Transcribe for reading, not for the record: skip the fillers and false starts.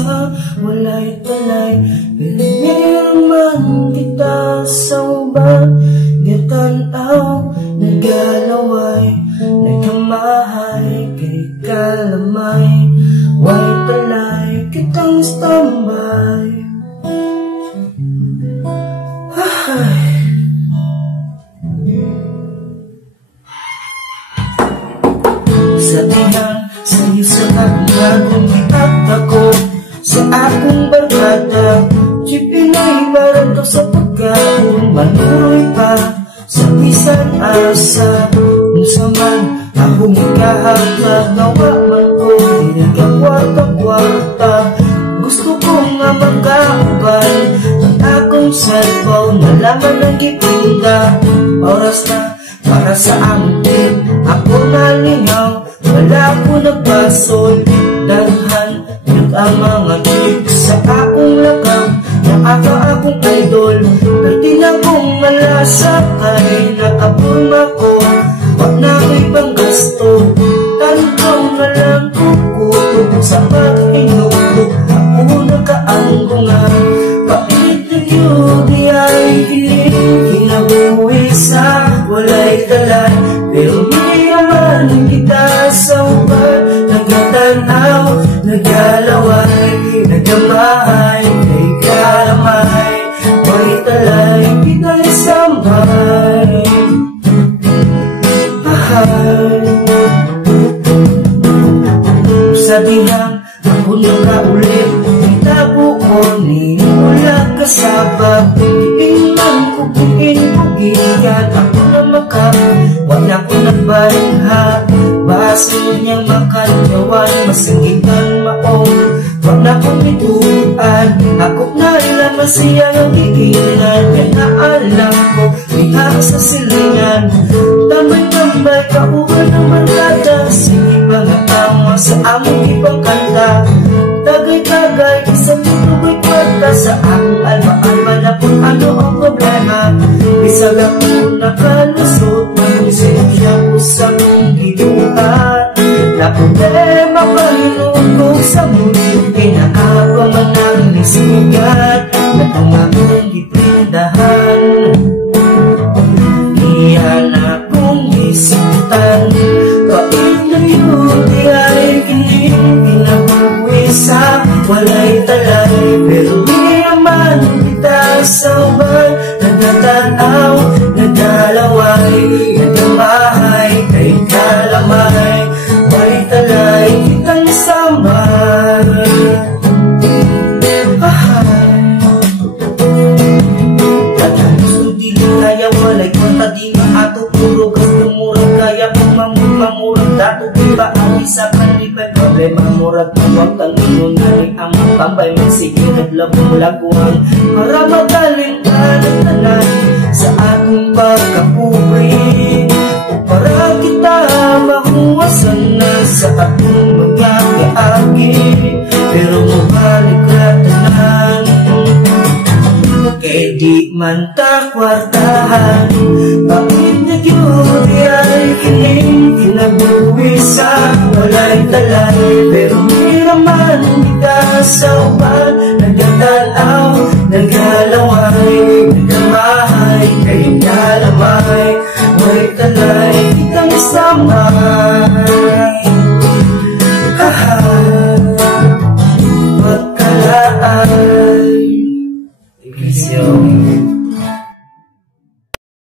sa walay talay. Pero man kita sa uban, gatanaw, nagalaway, nagkamahay, kay kalamay, way talay, kitang standby. Ay. Sabihan sa'yo sa akong bagong at ako sa akong barkada, di Pinoy para to sa pagkaon, manuroy pa sa bisan asa. Kung saman akong kahaglag, nawa man ko nagkakwarta-kwarta. Gusto ko nga magkaubay ang akong cellphone, nalaman ng gipinda. Oras na para sa amin, ako nalingaw, wala ko nagbasol. Daghan yun ang mga tip sa akong lakaw, yang akong idol. Dati na kong malasakay, nakapulma ko, wag na ko'y panggasto. Tantaw na lang kukuto sa pag-inuto, ako nakaanggungan. Papilit na yun, di ay hiling, kinabuhi sa walay talay. Pero di naman kita sa uban, nagatanaw, nagalaway, nagamahay, kay kalamay, way talay, kita'y sambay. Sabihan ako nung naulit, itabo ko ni wala kasabag. Iingman ko bukin-bukiyan, ako na makap, wag na ko nagbaringha. Baso niyang makanyawan, masingitan maong, wag na kong ituan. Ako na ilan masiya ng iilan, kaya naalam ko, liha sa silingan. Tambay-tambay, kauban ng mandada, sige ba nga tama sa among ipagkanta. Tagay-tagay, isang tutugoy kwarta, sa akong alma-alma na kung ano ang problema. Isa lang ko nakalusot, mag-isensya ko sa mong gibuhat. Na problema pa hinugog sa mundo, kinaapaman ang nisugat, na tumagong gipindahan. Iyan akong isutan, kapit na yun, di ay kinig, kinabuhi sa walay talay. Pero di naman kita sa uban, nagatanaw, nagalaway, nagamahay, kay kalamay, way talay, kita'y sambay. Kaya walay konta di maato, puro gasto murag, kaya kung mamurag dato diba ang isa kanibay. Problema murag nawag tanginon na ni ang tambay, magsige naglabong-laguang para magaling ka ng tanan sa akong pagkapuri, o para kita makuwasan na sa akong mga kaagi. Pero mabalik ka tanan, eh di man ta kwartahan. Bakit na yun ay kining, kinabuhi sa walay talay. Pero di naman kita sa uban, nagatanaw, nagalaway, nagamahay, kay kalamay, way talay, kita'y sambay.